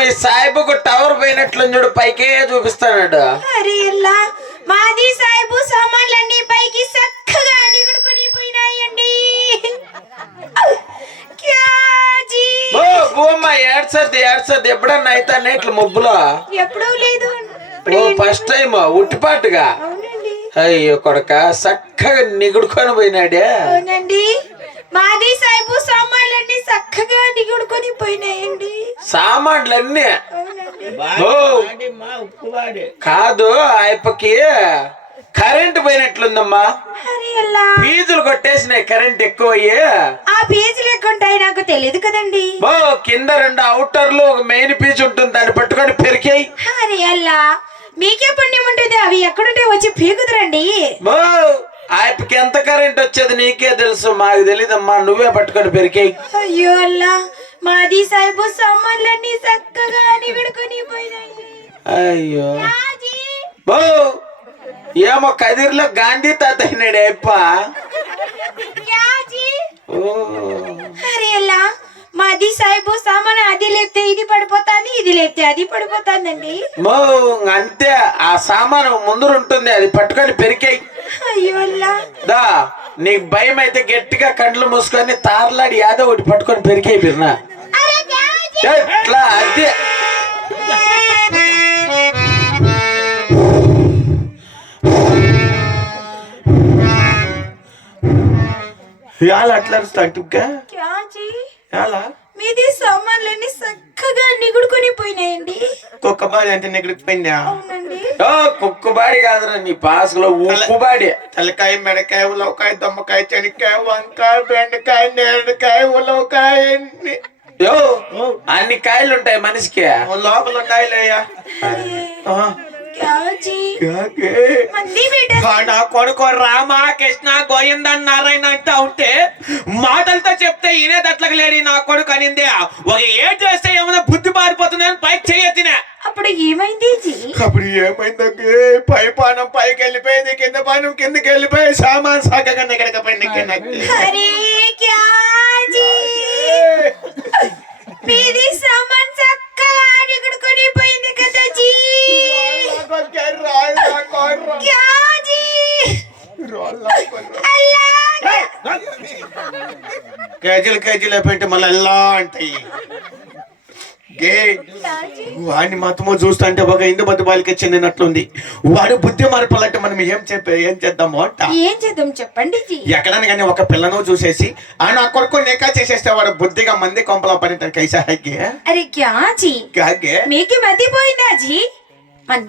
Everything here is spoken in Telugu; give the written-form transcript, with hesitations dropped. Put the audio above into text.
మీ సాయిబుకు టవర్ పోయినట్లు చూడు, పైకే చూపిస్తాడు. అరే అల్లా, మాది సాయిబు సామాన్లన్నీ పైకి చక్కగా నిగుడుకొని పోయినాయండి. క్యా జీ? ఓ బొమ్మ ఏడ్సద్ది ఎప్పుడన్నా అయితే ఇట్లా మబ్బులో ఎప్పుడూ లేదు. ఓ ఫస్ట్ టైం ఉట్టిపాటుగా. అవునండి. అయ్యో కొడక చక్కగా నిగుడుకొని పోయినాడే. అవునండి, మాది సాయిబు సామాన్లన్నీ చక్కగా నిగుడుకొని పోయినాయండి. సామాన్లన్నీ కాదు, ఆయప్పకి కరెంట్ పోయినట్లుందమ్మా. అరే అల్లా, ఫీజులు కొట్టేసినాయి కరెంట్ ఎక్కువయ్యి. ఆ ఫీజులు ఎక్కువ ఉంటాయి నాకు తెలియదు కదండి. ఓ కింద 2 అవుటర్లు, ఒక మెయిన్ పీచు ఉంటుంది, దాన్ని పట్టుకొని పెరికాయి. అరే అల్లా, మీకే పుణ్యం ఉంటుంది, అవి ఎక్కడుంటే వచ్చి పీకుదురండి. ఓ ఆయప్పకి ఎంత కరెంట్ వచ్చేది నీకే తెలుసు, మాకు తెలీదమ్మా, నువ్వే పట్టుకొని పెరికాయి. అయ్యో అల్లా, మాది సాయిబు సామాన్లన్నీ చక్కగా నిగుడుకొని పోయినాయి. అయ్యో రాజీ, ఓ ఏమో కదిరిలో గాంధీ తాత అయినాడు అయ్యప్ప. రాజీ. ఓ అరే అల్లా, మాది సాయిబు సామాన్ అది లేపితే ఇది పడిపోతాంది, ఇది లేపితే అది పడిపోతాందండి. మో అంతే, ఆ సామాను ముందర ఉంటుంది, అది పట్టుకొని పెరికాయి. అయ్యో అల్లా, దా నీకు భయం అయితే గట్టిగా కండ్లు మూసుకొని తారలాడి యాదో ఒకటి పట్టుకొని పెరికాయి బిర్నా. అరే రాజీ. ఎట్లా అదే అట్లా రాజీ, ఎలా మీది సామాన్లన్నీ చక్కగా నిగుడుకొని పోయినాయండి. కుక్కబాడి అంటే నెగిడిపోయిందా? అవునండి. కుక్కుబాడి కాదురా, నీ పాసులో ఉక్కుబాడి. తలకాయ, మెడకాయ, ఉలవకాయ, దమ్మకాయ, చెనిక్కాయ, వంకాయ, బెండకాయ, నేరకాయ, ఉలవకాయ, యో అన్ని కాయలు ఉంటాయి మనిషికి. లోపల ఉన్నాయిలేయ్యా. రాజీ, మంది బిడ్డ నా కొడుకు రామ కృష్ణ గోవింద నారాయణ అంటా ఉంటే మాటలతో చెప్తే ఈనేదట్లకి లేడి నా కొడుకు అనింది. ఒక ఏం చేస్తే ఏమైనా బుద్ధి మారిపోతుందని పైకి చేయొచ్చినా. అప్పుడు ఏమైంది జీ? అప్పుడు ఏమైందంటే పై పానం పైకి వెళ్ళిపోయింది, కింద పానం కిందకి వెళ్ళిపోయి సామాన్ సాగగా ఎక్కడికపోయింది. అరే క్యా జీ, మీది సామాన్ చక్కగా నిగుడుకొని పోయింది కదా జీ. క్యా జీ? కేజీలు పెట్టి మళ్ళీ ఎలా అంటాయి. వాడిని మతమో చూస్తా అంటే ఒక ఇందు మత బాలికి చెందినట్లుంది. వాడు బుద్ధి మార్పాలంటే మనం ఏం చేద్దాము అంట. ఏం చేద్దాం చెప్పండి జీ. ఎక్కడని కానీ ఒక పిల్లను చూసేసి ఆ నా కొడుకు నికా చేసేస్తే వాడు బుద్ధిగా మంది కొంపలో పని కైసా. అరే క్యా జీ, మీకి మతి పోయిందా జీ? మంది